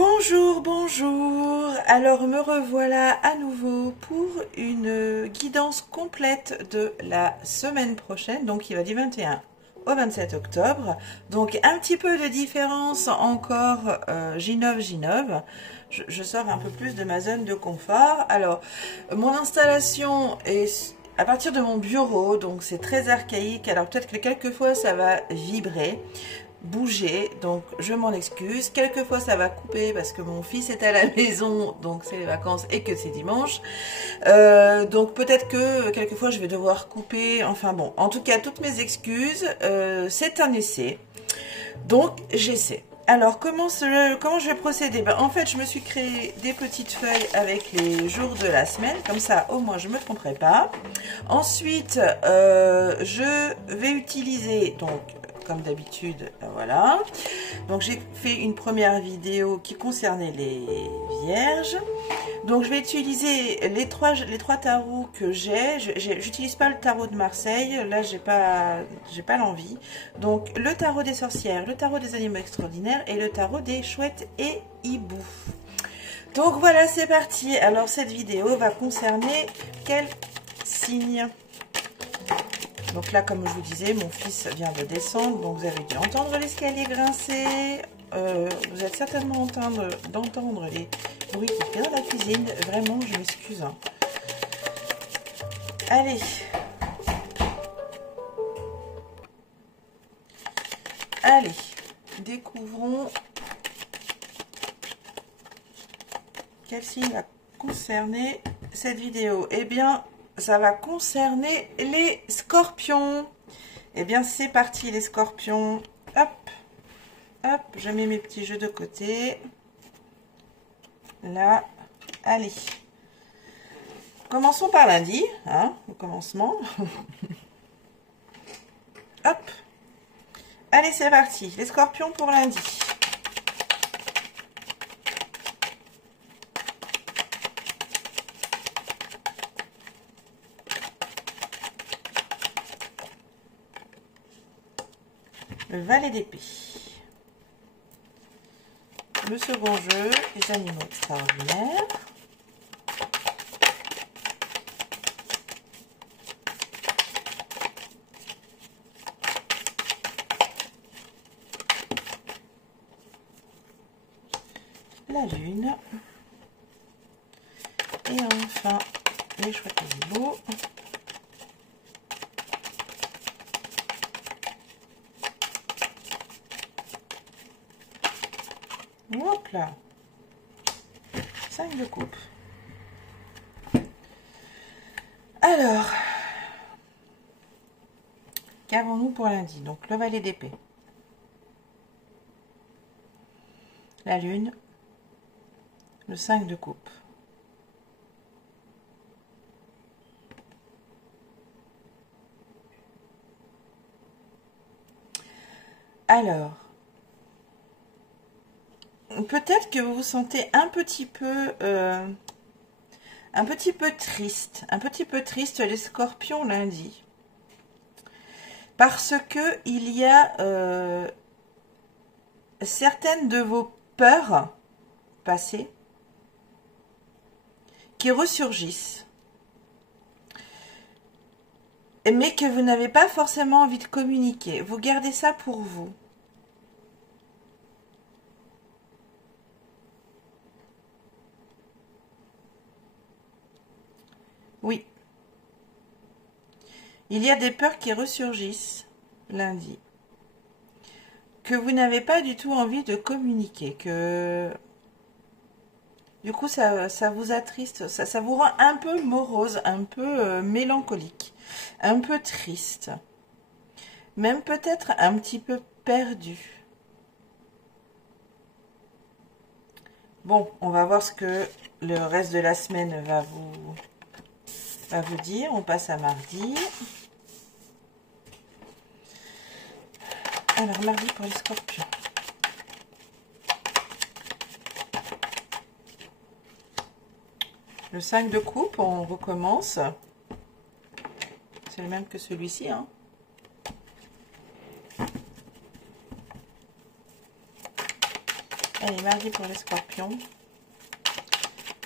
Bonjour, bonjour. Alors me revoilà à nouveau pour une guidance complète de la semaine prochaine, donc qui va du 21 au 27 octobre. Donc un petit peu de différence encore J9. Je sors un peu plus de ma zone de confort. Alors mon installation est à partir de mon bureau, donc c'est très archaïque. Alors peut-être que quelquefois ça va vibrer, bouger, donc je m'en excuse. Quelquefois ça va couper parce que mon fils est à la maison, donc c'est les vacances et que c'est dimanche, donc peut-être que quelquefois je vais devoir couper, enfin bon, en tout cas toutes mes excuses. C'est un essai, donc j'essaie. Alors comment je vais procéder? En fait je me suis créé des petites feuilles avec les jours de la semaine, comme ça au moins je ne me tromperai pas. Ensuite je vais utiliser, donc comme d'habitude, voilà. Donc j'ai fait une première vidéo qui concernait les vierges. Donc je vais utiliser les trois tarots que j'ai. J'utilise pas le tarot de Marseille, là j'ai pas l'envie. Donc le tarot des sorcières, le tarot des animaux extraordinaires et le tarot des chouettes et hiboux. Donc voilà, c'est parti. Alors cette vidéo va concerner quel signe? Donc là, comme je vous disais, mon fils vient de descendre, donc vous avez dû entendre l'escalier grincer. Vous êtes certainement en train d'entendre les bruits qui fait dans la cuisine. Vraiment, je m'excuse. Allez. Allez, découvrons quel signe va concerner cette vidéo. Eh bien, ça va concerner les scorpions. Eh bien, c'est parti les scorpions. Hop, hop, je mets mes petits jeux de côté. Là, allez. Commençons par lundi, hein, au commencement. Hop. Allez, c'est parti. Les scorpions pour lundi. Le valet d'épée. Le second jeu, les animaux extraordinaires. La lune. Et enfin, les chouettes hiboux. Hop là, 5 de coupe. Alors, qu'avons-nous pour lundi? Donc le valet d'épée, la lune, le 5 de coupe. Alors, peut-être que vous vous sentez un petit peu triste les scorpions lundi, parce que il y a certaines de vos peurs passées qui ressurgissent, mais que vous n'avez pas forcément envie de communiquer. Vous gardez ça pour vous. Oui. Il y a des peurs qui ressurgissent lundi, que vous n'avez pas du tout envie de communiquer, que du coup ça vous attriste, ça vous rend un peu morose, un peu mélancolique, un peu triste, même peut-être un petit peu perdu. Bon, on va voir ce que le reste de la semaine va vous dire. On passe à mardi. Alors, mardi pour les scorpions. Le 5 de coupe, on recommence. C'est le même que celui-ci, hein. Allez, mardi pour les scorpions.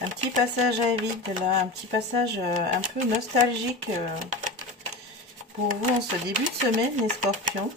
Un petit passage à vide, là, un petit passage un peu nostalgique pour vous en ce début de semaine, les scorpions.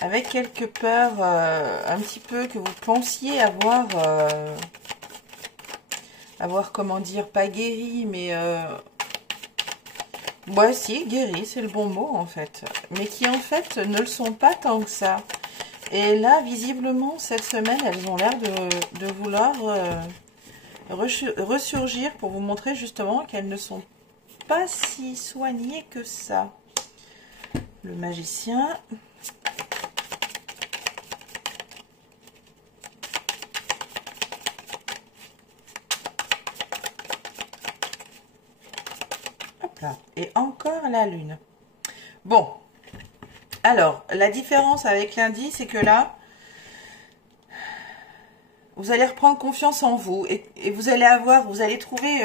Avec quelques peurs un petit peu que vous pensiez avoir, comment dire, pas guéri, mais ouais, si, guéri, c'est le bon mot en fait, mais qui en fait ne le sont pas tant que ça. Et là, visiblement, cette semaine, elles ont l'air de vouloir ressurgir pour vous montrer justement qu'elles ne sont pas si soignées que ça. Le magicien. Hop là. Et encore la lune. Bon. Alors, la différence avec lundi, c'est que là, vous allez reprendre confiance en vous et vous allez avoir, vous allez trouver,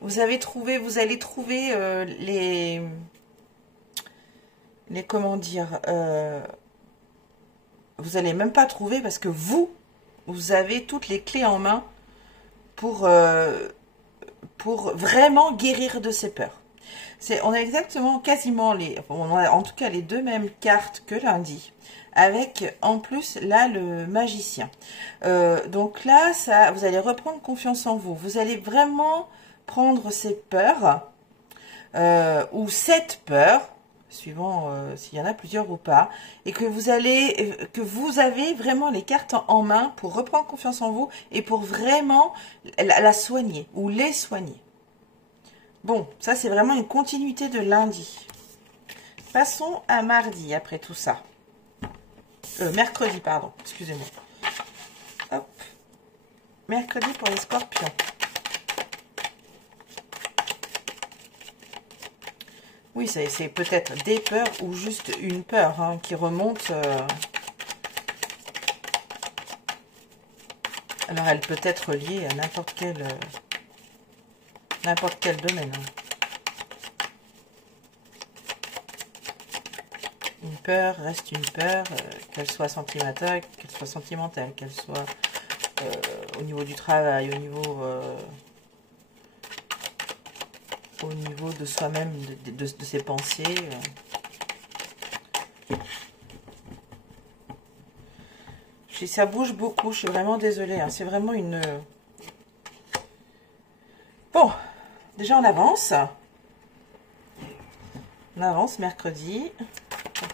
vous allez trouver les comment dire, vous allez même pas trouver parce que vous avez toutes les clés en main pour vraiment guérir de ces peurs. On a exactement quasiment on a en tout cas les deux mêmes cartes que lundi, avec en plus là le magicien. Donc là, ça, vous allez reprendre confiance en vous. Vous allez vraiment prendre ces peurs ou cette peur, suivant s'il y en a plusieurs ou pas, et que vous avez vraiment les cartes en main pour reprendre confiance en vous et pour vraiment la soigner ou les soigner. Bon, ça c'est vraiment une continuité de lundi. Passons à mardi après tout ça. Mercredi, pardon, excusez-moi. Hop. Mercredi pour les scorpions. Oui, c'est peut-être des peurs ou juste une peur hein, qui remonte. Alors elle peut être liée à n'importe quel domaine. Hein. Une peur reste une peur, qu'elle soit sentimentale, qu'elle soit au niveau du travail, au niveau de soi-même, de ses pensées. Ça bouge beaucoup, je suis vraiment désolée. Hein, c'est vraiment une... Bon, déjà on avance. On avance mercredi.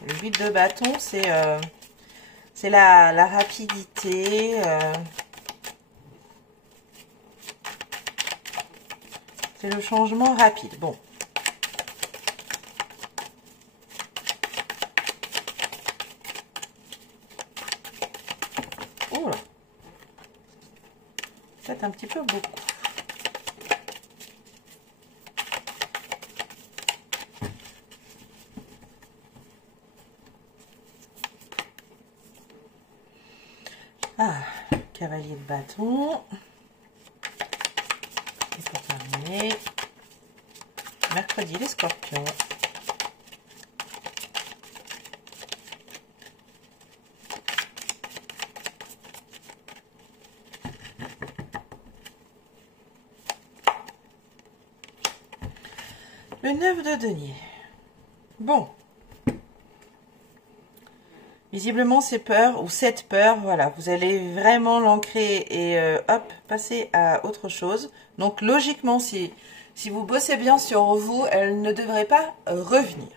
Le 8 de bâton, c'est la rapidité. C'est le changement rapide. Bon. Oh là. C'est un petit peu beaucoup. Ah, cavalier de bâton. Et pour terminer, mercredi les scorpions. Le 9 de denier. Bon. Visiblement, ces peurs ou cette peur, voilà, vous allez vraiment l'ancrer et hop, passer à autre chose. Donc, logiquement, si vous bossez bien sur vous, elle ne devrait pas revenir.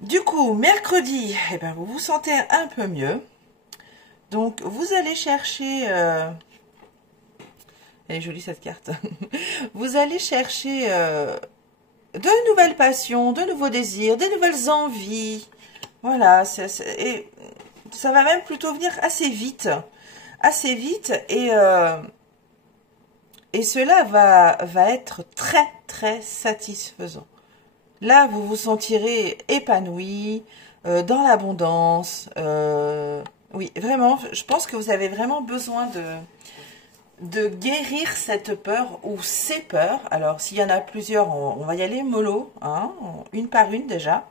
Du coup, mercredi, eh ben, vous vous sentez un peu mieux. Donc, vous allez chercher... elle est jolie cette carte. Vous allez chercher de nouvelles passions, de nouveaux désirs, de nouvelles envies. Voilà, et ça va même plutôt venir assez vite et cela va être très très satisfaisant. Là, vous vous sentirez épanoui, dans l'abondance. Oui, vraiment, je pense que vous avez vraiment besoin de guérir cette peur ou ces peurs. Alors, s'il y en a plusieurs, on va y aller mollo, hein, une par une déjà.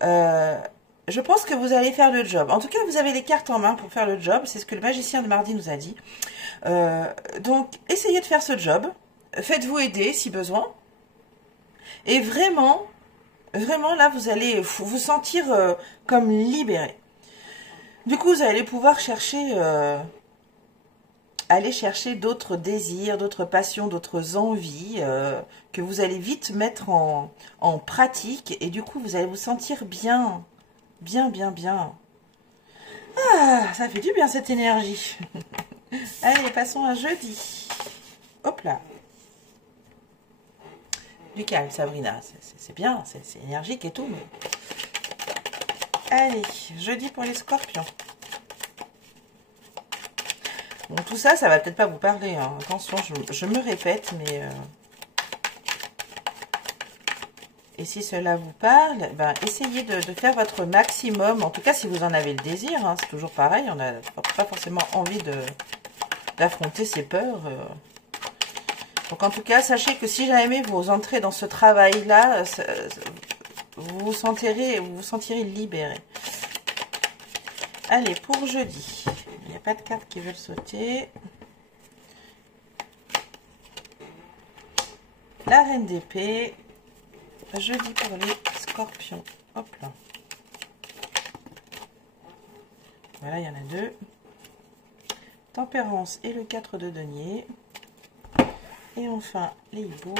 Je pense que vous allez faire le job. En tout cas, vous avez les cartes en main pour faire le job. C'est ce que le magicien de mardi nous a dit. Donc, essayez de faire ce job. Faites-vous aider si besoin. Et vraiment, vraiment, là, vous allez vous sentir comme libéré. Du coup, vous allez pouvoir chercher... aller chercher d'autres désirs, d'autres passions, d'autres envies que vous allez vite mettre en pratique. Et du coup, vous allez vous sentir bien, bien, bien, bien. Ah, ça fait du bien cette énergie. Allez, passons à jeudi. Hop là. Du calme, Sabrina. C'est bien, c'est énergique et tout. Mais... Allez, jeudi pour les scorpions. Bon, tout ça, ça va peut-être pas vous parler. Hein. Attention, je me répète, mais... Et si cela vous parle, ben, essayez de faire votre maximum. En tout cas, si vous en avez le désir, hein, c'est toujours pareil. On n'a pas forcément envie d'affronter ses peurs. Donc, en tout cas, sachez que si jamais vous entrez dans ce travail-là, vous vous sentirez libéré. Allez, pour jeudi. Il n'y a pas de cartes qui veulent sauter. La reine d'épée. Jeudi pour les scorpions. Hop là. Voilà, il y en a deux. Tempérance et le 4 de denier. Et enfin, les hiboux.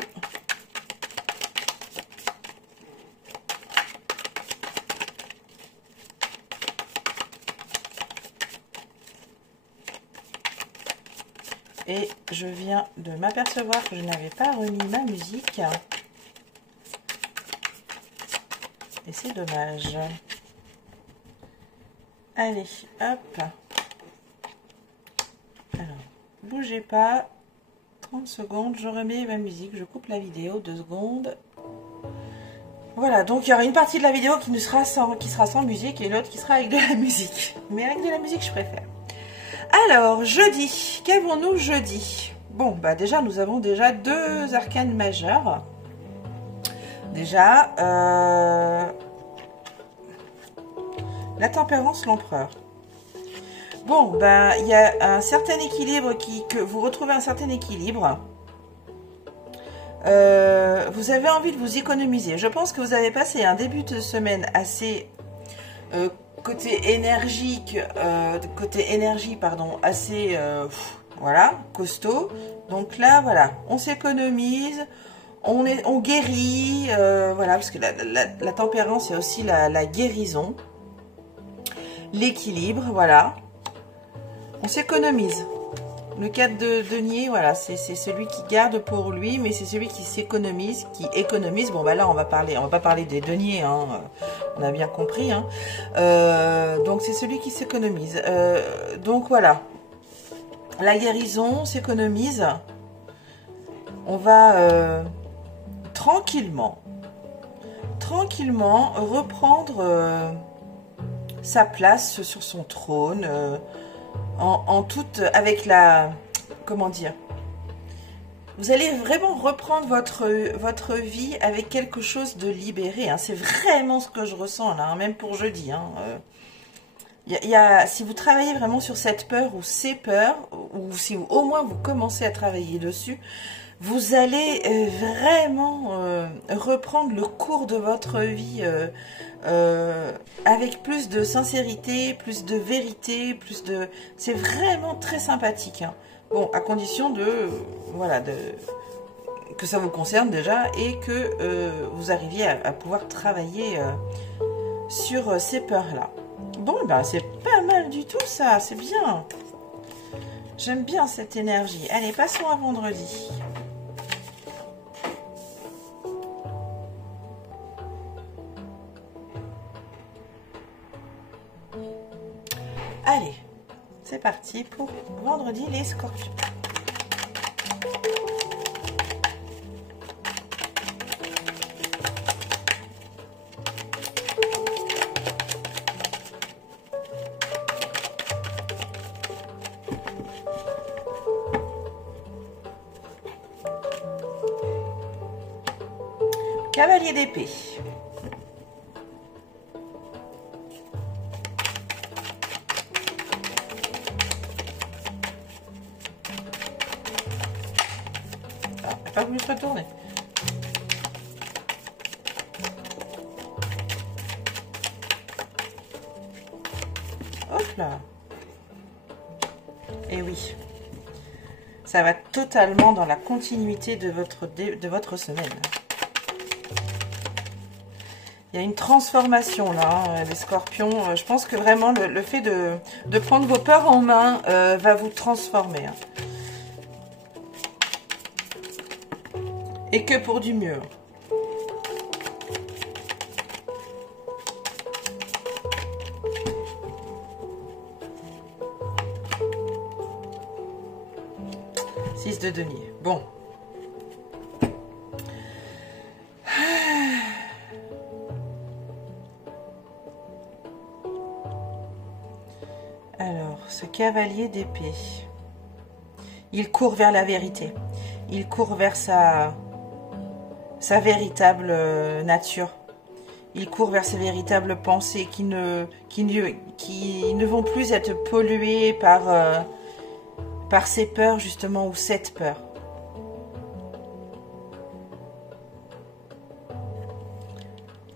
Et je viens de m'apercevoir que je n'avais pas remis ma musique. Et c'est dommage. Allez, hop. Alors, bougez pas. 30 secondes, je remets ma musique. Je coupe la vidéo, 2 secondes. Voilà, donc il y aura une partie de la vidéo qui sera sans musique et l'autre qui sera avec de la musique. Mais avec de la musique, je préfère. Alors, jeudi, qu'avons-nous jeudi? Bon, bah déjà, nous avons déjà 2 arcanes majeures. Déjà, la tempérance, l'empereur. Bon, ben, il y a un certain équilibre que vous retrouvez un certain équilibre. Vous avez envie de vous économiser. Je pense que vous avez passé un début de semaine assez côté énergie, pardon, assez voilà, costaud. Donc là, voilà, on s'économise, on guérit, voilà, parce que la tempérance, c'est aussi la guérison, l'équilibre, voilà. On s'économise. Le 4 de denier, voilà, c'est celui qui garde pour lui, mais c'est celui qui s'économise, qui économise. Bon, bah là, on va pas parler des deniers, hein, on a bien compris. Hein. Donc, c'est celui qui s'économise. Donc, voilà. La guérison s'économise. On va tranquillement reprendre sa place sur son trône, en toute, avec la, comment dire, vous allez vraiment reprendre votre vie avec quelque chose de libéré, hein. C'est vraiment ce que je ressens là, hein, même pour jeudi, hein. Si vous travaillez vraiment sur cette peur ou ces peurs, ou si au moins vous commencez à travailler dessus, vous allez vraiment reprendre le cours de votre vie avec plus de sincérité, plus de vérité, plus de... C'est vraiment très sympathique. Hein. Bon, à condition voilà, que ça vous concerne déjà et que vous arriviez à pouvoir travailler sur ces peurs-là. Bon, ben c'est pas mal du tout ça, c'est bien. J'aime bien cette énergie. Allez, passons à vendredi. Allez, c'est parti pour vendredi les scorpions. cavalier d'épée. Ah, elle n'a pas voulu se retourner. Hop là. Et oui. Ça va totalement dans la continuité de votre semaine. Il y a une transformation là, hein, les scorpions. Je pense que vraiment le fait de prendre vos peurs en main va vous transformer. Hein. Et que pour du mieux. De denier. Bon. Alors, ce cavalier d'épée, il court vers la vérité. Il court vers sa véritable nature. Il court vers ses véritables pensées qui ne vont plus être polluées par ces peurs justement, ou cette peur.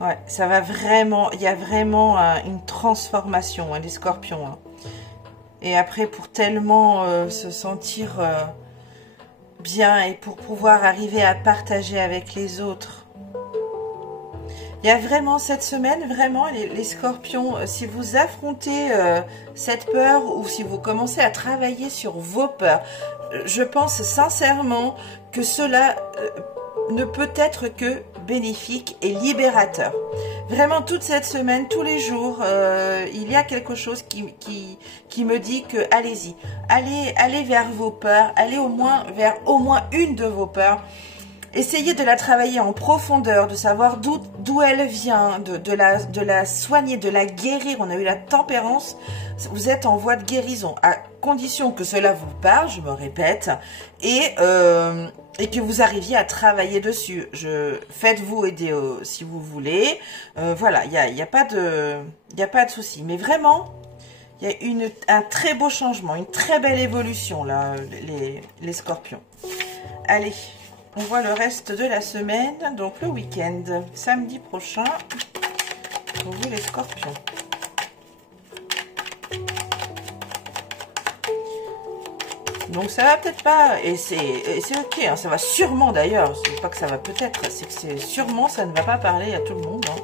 Ouais, ça va vraiment, il y a vraiment une transformation, hein, des scorpions. Hein. Et après, pour tellement se sentir bien et pour pouvoir arriver à partager avec les autres. Il y a vraiment cette semaine, vraiment les scorpions, si vous affrontez cette peur ou si vous commencez à travailler sur vos peurs, je pense sincèrement que cela ne peut être que bénéfique et libérateur. Vraiment toute cette semaine, tous les jours, il y a quelque chose qui me dit que allez-y, allez vers vos peurs, allez vers au moins une de vos peurs. Essayez de la travailler en profondeur, de savoir d'où elle vient, de la soigner, de la guérir. On a eu la tempérance, vous êtes en voie de guérison, à condition que cela vous parle, je me répète, et que vous arriviez à travailler dessus. Faites-vous aider si vous voulez. Voilà, il y a pas de souci. Mais vraiment, il y a un très beau changement, une très belle évolution, là, les scorpions. Allez. On voit le reste de la semaine, donc le week-end, samedi prochain, pour vous les scorpions. Donc ça va peut-être pas, et c'est ok, hein, ça va sûrement d'ailleurs, c'est pas que ça va peut-être, c'est que c'est sûrement, ça ne va pas parler à tout le monde. Hein.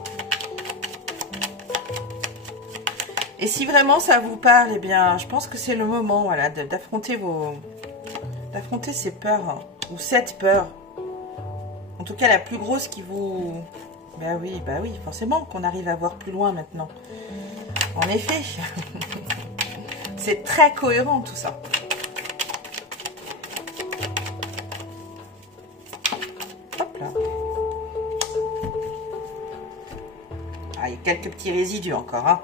Et si vraiment ça vous parle, eh bien, je pense que c'est le moment, voilà, d'affronter ces peurs, hein, ou cette peur. En tout cas, la plus grosse qui vous... bah oui, forcément qu'on arrive à voir plus loin maintenant. En effet, c'est très cohérent tout ça. Hop là. Ah, il y a quelques petits résidus encore, hein.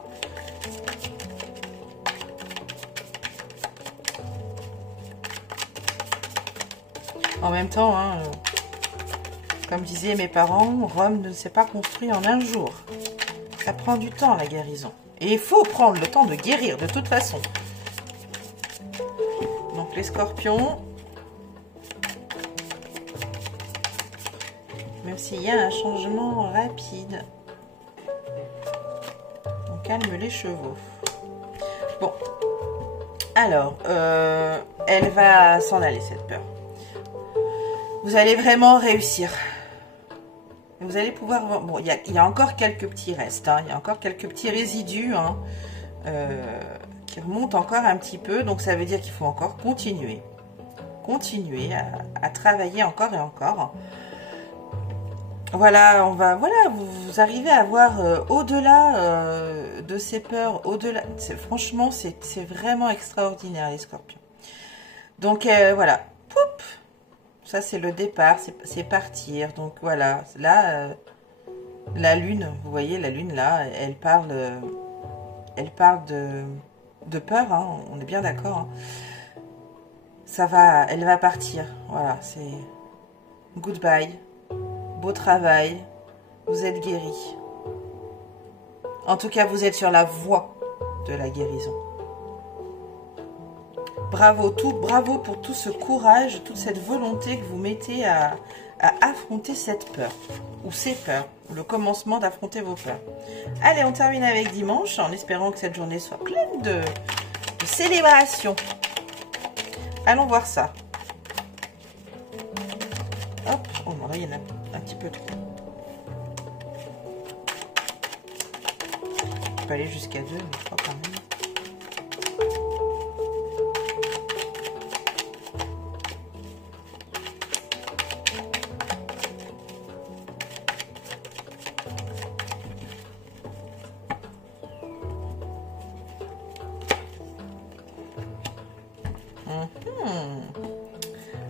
En même temps, hein, comme disaient mes parents, Rome ne s'est pas construit en un jour. Ça prend du temps, la guérison. Et il faut prendre le temps de guérir, de toute façon. Donc, les scorpions, même s'il y a un changement rapide, on calme les chevaux. Bon. Alors, elle va s'en aller, cette peur. Vous allez vraiment réussir. Vous allez pouvoir... Bon, il y a encore quelques petits restes. Hein, il y a encore quelques petits résidus hein, qui remontent encore un petit peu. Donc, ça veut dire qu'il faut encore continuer. Continuer à travailler encore et encore. Voilà, vous arrivez à voir au-delà de ces peurs. Franchement, c'est vraiment extraordinaire, les scorpions. Donc, voilà. Poup! Ça, c'est le départ, c'est partir. Donc, voilà. Là, la lune, vous voyez, la lune, là, elle parle de peur, hein, on est bien d'accord. Hein. Elle va partir. Voilà, c'est goodbye. Beau travail. vous êtes guéris. En tout cas, vous êtes sur la voie de la guérison. Bravo, bravo pour tout ce courage, toute cette volonté que vous mettez à affronter cette peur, ou ces peurs, le commencement d'affronter vos peurs. Allez, on termine avec dimanche, en espérant que cette journée soit pleine de célébration. Allons voir ça. Hop, oh non, là il y en a un petit peu trop. Je peux aller jusqu'à 2, mais je crois quand même.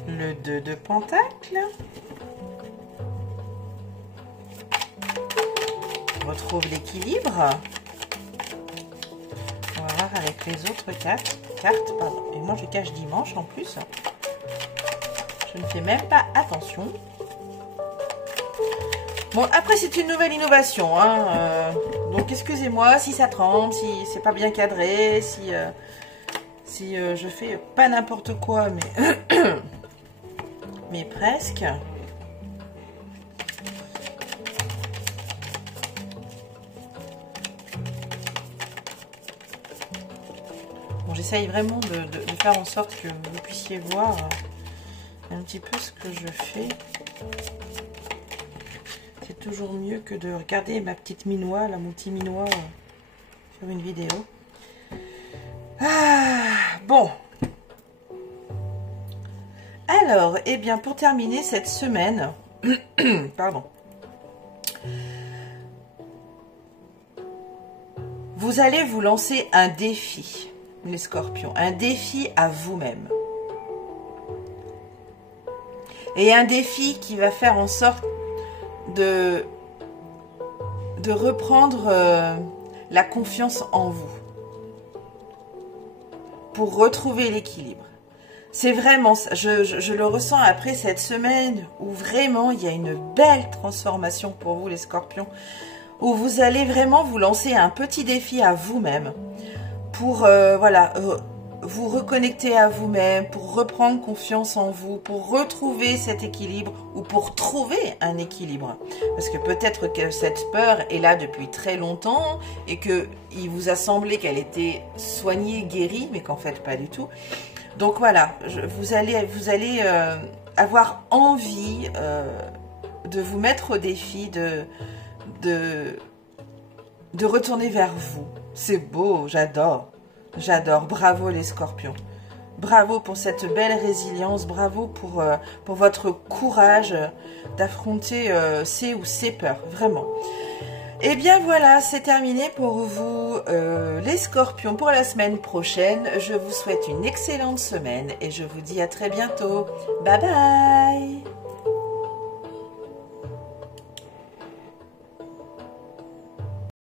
Le 2 de Pentacle. On retrouve l'équilibre. On va voir avec les autres cartes. Pardon. Et moi, je cache dimanche en plus. Je ne fais même pas attention. Bon, après, c'est une nouvelle innovation. Hein. Donc, excusez-moi si ça tremble, si c'est pas bien cadré, si je fais pas n'importe quoi, mais... mais presque. Bon, j'essaye vraiment de faire en sorte que vous puissiez voir un petit peu ce que je fais. C'est toujours mieux que de regarder ma petite minois, mon petit minois, faire une vidéo. Ah, bon. Alors, eh bien, pour terminer cette semaine, pardon, vous allez vous lancer un défi, les scorpions, un défi à vous-même. Et un défi qui va faire en sorte de reprendre la confiance en vous, pour retrouver l'équilibre. C'est vraiment ça, je le ressens après cette semaine où vraiment il y a une belle transformation pour vous les scorpions, où vous allez vraiment vous lancer un petit défi à vous-même pour voilà, vous reconnecter à vous-même, pour reprendre confiance en vous, pour retrouver cet équilibre ou pour trouver un équilibre. Parce que peut-être que cette peur est là depuis très longtemps et qu'il vous a semblé qu'elle était soignée, guérie, mais qu'en fait pas du tout. Donc voilà, vous allez avoir envie de vous mettre au défi de retourner vers vous. C'est beau, j'adore. J'adore. Bravo les scorpions. Bravo pour cette belle résilience. Bravo pour votre courage d'affronter ces peurs. Vraiment. Et bien voilà, c'est terminé pour vous les scorpions pour la semaine prochaine. Je vous souhaite une excellente semaine et je vous dis à très bientôt. Bye bye.